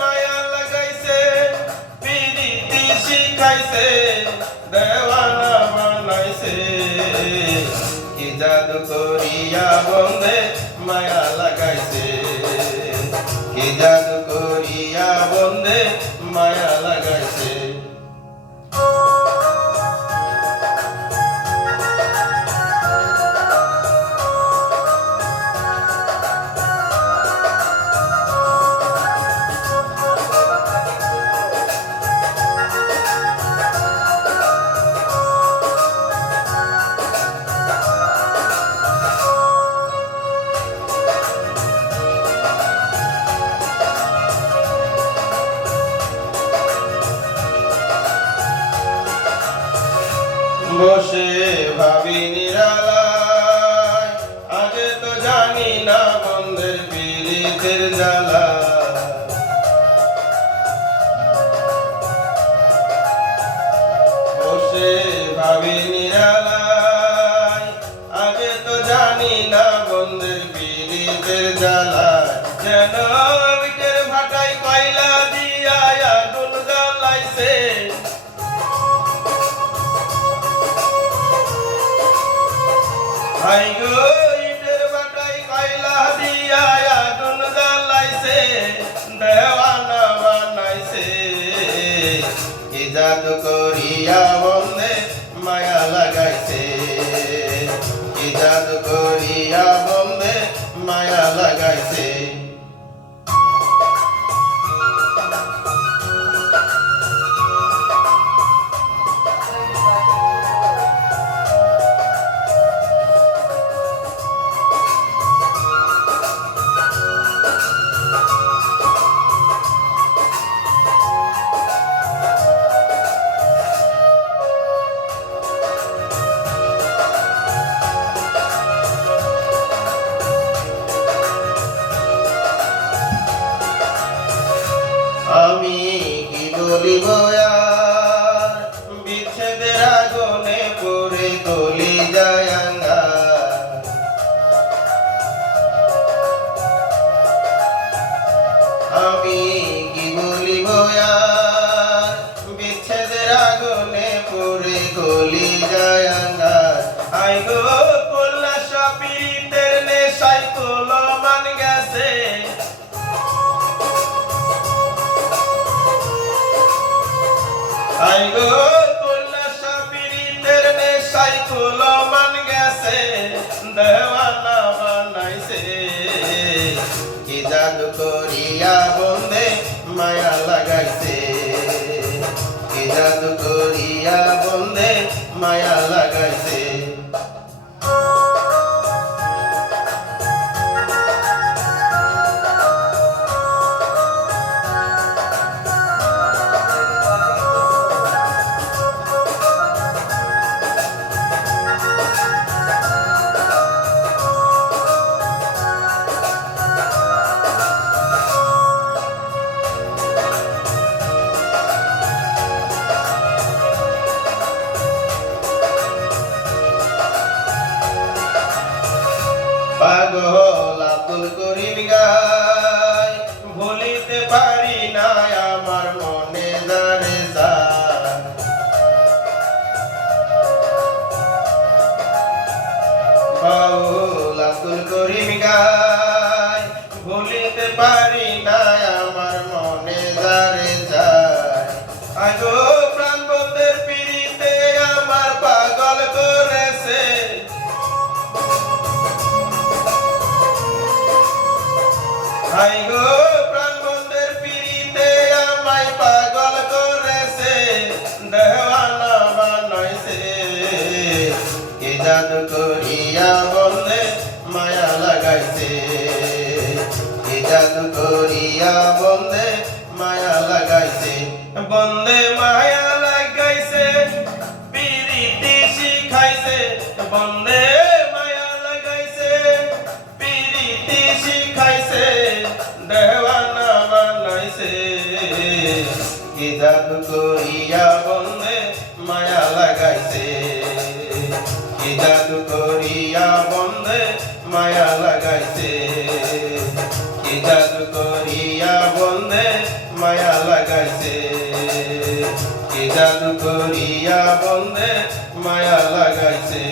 মায়া লাগাইছে পিরিতি শিখাইছে দেওয়ানা বানাইছে কি জাদু করিয়া বন্ধে মায়া লাগাইছে কি জাদু করিয়া বন্ধে মায়া লাগাইছে বসে ভাবি নিরালায় আগে তো জানি না বন্ধের পীড়িতের জ্বালা বসে ভাবি নিরালায় আগে তো জানি না বন্ধের পীড়িতের জ্বালা যেন ইটের ভাটায় কয়লা দিয়া আগুন জ্বালাইছে হাই গো ইটের ভাটায় কয়লা দিয়া আগুন জ্বালাইছে দেওয়ানা বানাইছে কি জাদু করিয়া বন্ধে মায়া লাগাইছে কি জাদু করিয়া বন্ধে মায়া লাগাইছে আমি কি বলিব আর বিচ্ছেদের আগুনে পড়ে গলি যায় আঙ্গার আমি কি বলিব আর বিচ্ছেদের আগুনে পড়ে গলি যায় আঙ্গার আই গো কল্লা সাপিতের নেশায় মান গেছে আই গো কল্লা সাপিতের নেশায় মান গেছে দেওয়ানা বানাইছে কি জাদু করিয়া বন্ধে মায়া লাগাইছে কি জাদু করিয়া বন্ধে মায়া লাগাইছে পাগল আব্দুল করিম গায় ভুলিতে পারি না আমার মনে যারে যায় পাগল আব্দুল করিম গায় ভুলিতে পারি না আমার মনে যারে যায় আগো প্রাণ বন্ধের পিড়িতে আমার পাগল করেছে হাই গো প্রাণ বন্ধের পিড়িতে আমায় পাগল করেছে দেওয়ানা বানাইছে কি জাদু করিয়া বন্ধে মায়া লাগাইছে কি জাদু করিয়া বন্ধে মায়া লাগাইছে বন্ধে মায়া লাগাইছে পিরিতি শিখাইছে বন্ধে মায়া লাগাইছে পিরিতি শিখাইছে দেওয়ানা বানাইছে কি জাদু করিয়া বন্ধে মায়া লাগাইছে কি জাদু করিয়া বন্ধে মায়া লাগাইছে কি জাদু করিয়া বন্ধে মায়া লাগাইছে কি জাদু করিয়া বন্ধে মায়া লাগাইছে